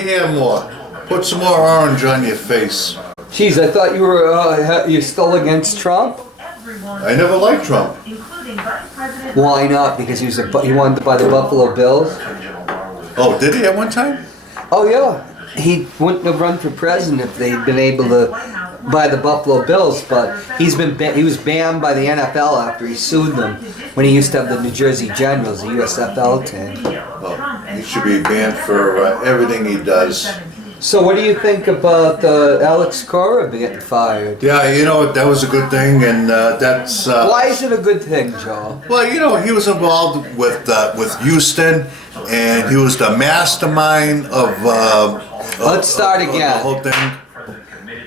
Here more. Put some more orange on your face. Jeez, I thought you were you're still against Trump. I never liked Trump. Why not? Because he wanted to buy the Buffalo Bills. Oh, did he at one time? Oh yeah, he wouldn't have run for president if they'd been able to buy the Buffalo Bills. But he was banned by the NFL after he sued them when he used to have the New Jersey Generals, the USFL team. Oh, he should be banned for everything he does. So what do you think about Alex Cora getting fired? Yeah, that was a good thing, and that's... Why is it a good thing, Joel? Well, he was involved with Houston, and he was the mastermind of Let's start again. The whole thing.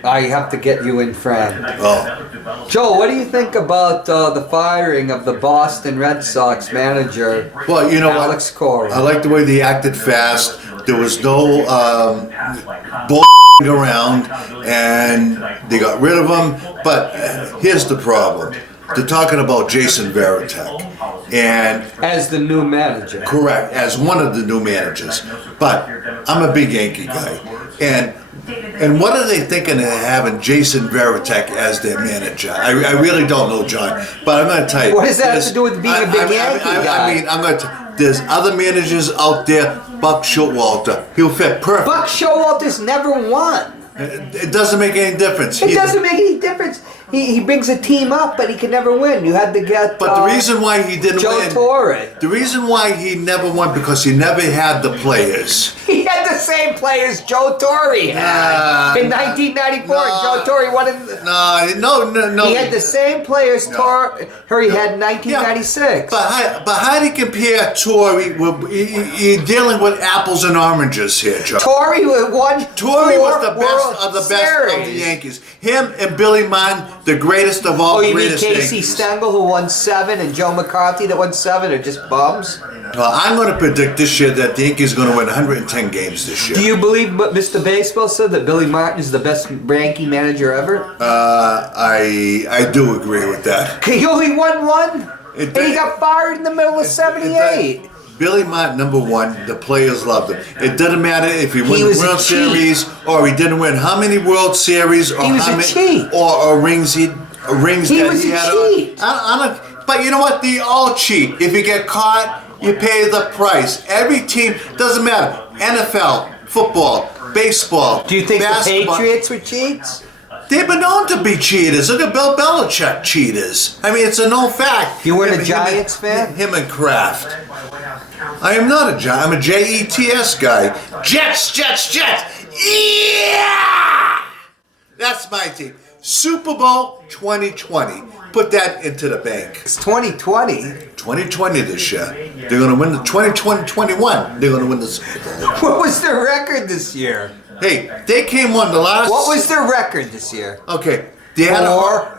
I have to get you in front. Oh. Joel, what do you think about the firing of the Boston Red Sox manager, Well, Alex Cora? I like the way they acted fast. There was no bull around, and they got rid of him. But here's the problem. They're talking about Jason Varitek. And as the new manager. Correct, as one of the new managers. But I'm a big Yankee guy. And what are they thinking of having Jason Varitek as their manager? I really don't know, John. But I'm going to tell you. What does that have to do with being a big Yankee guy? I mean, I'm going to. There's other managers out there. Buck Showalter. He'll fit perfect. Buck Showalter's never won. It doesn't make any difference. It doesn't make any difference. He brings a team up, but he can never win. You had to get. But the reason why he didn't Joe win. Torre. The reason why he never won because he never had the players. He had the same players Joe Torre had in 1994. Joe Torre won in. No. He had the same players Torre had in 1996. But how do you compare Torre? You're dealing with apples and oranges here, Joe. Torre won. Torre was the best of the Yankees. Him and Billy Mann, the greatest of all greatest Yankees. Oh, you mean Casey Stengel, who won 7, and Joe McCarthy that won 7, are just bums? Well, I'm going to predict this year that the Yankees are going to win 110 games this year. Do you believe what Mr. Baseball said, that Billy Martin is the best Yankee manager ever? I do agree with that. He only won 1, and he got fired in the middle of 78. Billy Mott, number 1, the players loved him. It doesn't matter if he won the World Series or he didn't win how many World Series or how many or rings he had. But you know what? They all cheat. If you get caught, you pay the price. Every team, doesn't matter. NFL, football, baseball. Do you think basketball. The Patriots were cheats? They've been known to be cheaters. Look at Bill Belichick cheaters. I mean, it's a known fact. You weren't a Giants fan? Him and Kraft. I am not a Giant. I'm a Jets guy. Jets. Yeah! That's my team. Super Bowl 2020. Put that into the bank. It's 2020. 2020 this year. They're going to win the 2021. They're going to win the Super Bowl. What was their record this year? Hey, they came on the last. What was their record this year? Okay. Did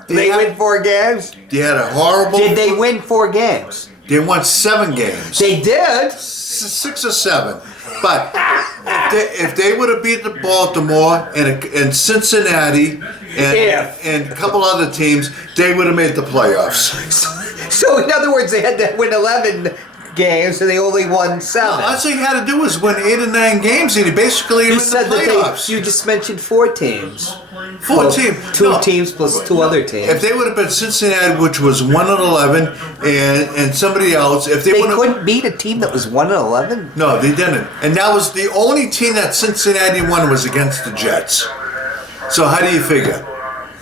they win 4 games? They had a horrible. Did they win 4 games? They won 7 games. They did? 6 or 7. But if they would have beat the Baltimore and Cincinnati and a couple other teams, they would have made the playoffs. So in other words, they had to win 11 games, and they only won 7. No, all you had to do was win 8 or 9 games, and you basically win the playoffs. You just mentioned 4 teams. 4 teams. 2 teams plus 2 other teams. If they would have been Cincinnati, which was 1-11, and somebody else, if they couldn't beat a team that was 1-11. No, they didn't. And that was the only team that Cincinnati won was against the Jets. So how do you figure?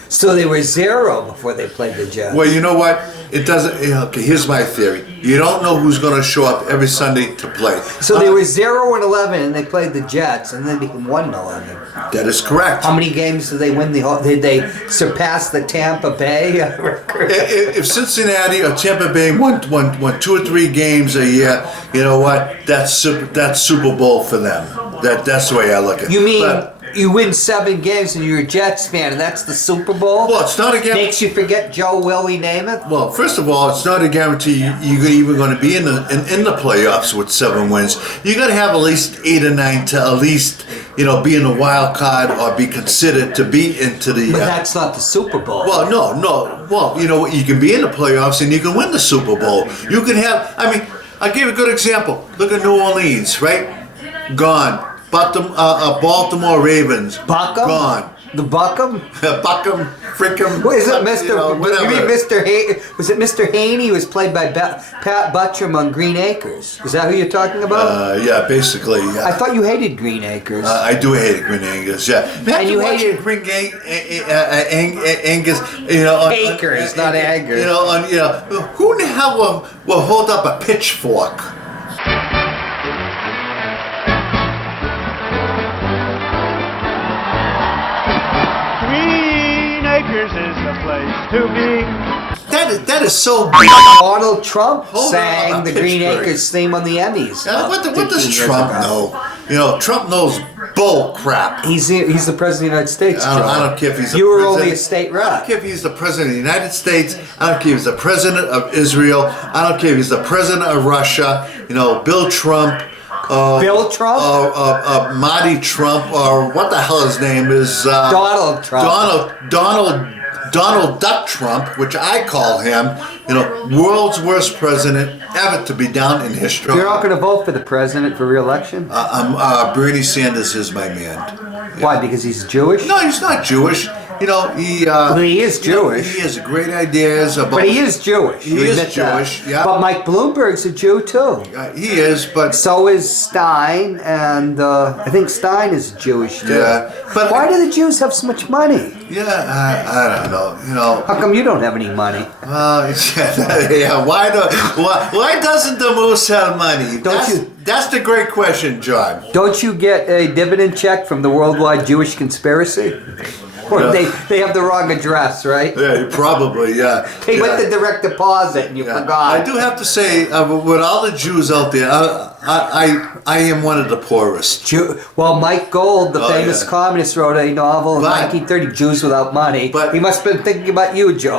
So they were 0 before they played the Jets. Well, you know what? It doesn't. Okay, here's my theory. You don't know who's going to show up every Sunday to play. So they were 0-11, and they played the Jets, and then became 1-11. That is correct. How many games did they win? Did they surpass the Tampa Bay record? If Cincinnati or Tampa Bay won 2 or 3 games a year, you know what? That's Super Bowl for them. That's the way I look at it. You mean? You win 7 games and you're a Jets fan, and that's the Super Bowl? Well, it's not a guarantee. Makes you forget Joe Willie Namath? Well, first of all, it's not a guarantee you're even going to be in the playoffs with 7 wins. You got to have at least 8 or 9 to at least be in the wild card or be considered to be into the. But that's not the Super Bowl. Well, no. Well, you can be in the playoffs and you can win the Super Bowl. You can have. I mean, I'll give you a good example. Look at New Orleans, right? Gone. Baltimore Ravens. Buckham? Gone. The Buckham? Buckham, Frickham. Is it Mr. You know, whatever. You mean Mr. Was it Mr. Haney who was played by Pat Buttram on Green Acres? Is that who you're talking about? Yeah, basically. Yeah. I thought you hated Green Acres. I do hate Green Angus. Yeah, And you hated Green Angus. You know, Acres, not Angus. You know, who in the hell will hold up a pitchfork? Green Acres is the place to be. That is so. Donald Trump Hold sang on, the Green Pittsburgh. Acres theme on the Emmys. What 15 does years Trump ago. know? You know, Trump knows bull crap. He's the President of the United States, Joe. I don't care if he's. You were president. only a state I don't rep. care if he's the president of the United States. I don't care if he's the president of Israel. I don't care if he's the president of Russia. You know, Bill Trump. Bill Trump? Marty Trump, or what the hell his name is? Donald Trump. Donald Duck Trump, which I call him. You know, world's worst president ever to be down in history. You're not going to vote for the president for re-election? Bernie Sanders is my man. Why? Because he's Jewish? No, he's not Jewish. You know, he. Well, he is Jewish. He has great ideas about. But he is Jewish. He You is admit that. Jewish, yeah. But Mike Bloomberg's a Jew too. He is, but. So is Stein, and I think Stein is Jewish too. Yeah, but why do the Jews have so much money? Yeah, I don't know. You know. How come you don't have any money? Well, yeah. Why doesn't the Moose have money? That's the great question, John. Don't you get a dividend check from the Worldwide Jewish Conspiracy? Or Yeah. they have the wrong address, right? Yeah, probably, yeah. They went Yeah. the direct deposit and you Yeah. forgot. I do have to say, with all the Jews out there, I am one of the poorest. Well, Mike Gold, the Oh, famous yeah. communist, wrote a novel in But- 1930, Jews Without Money. but- He must have been thinking about you, Joe.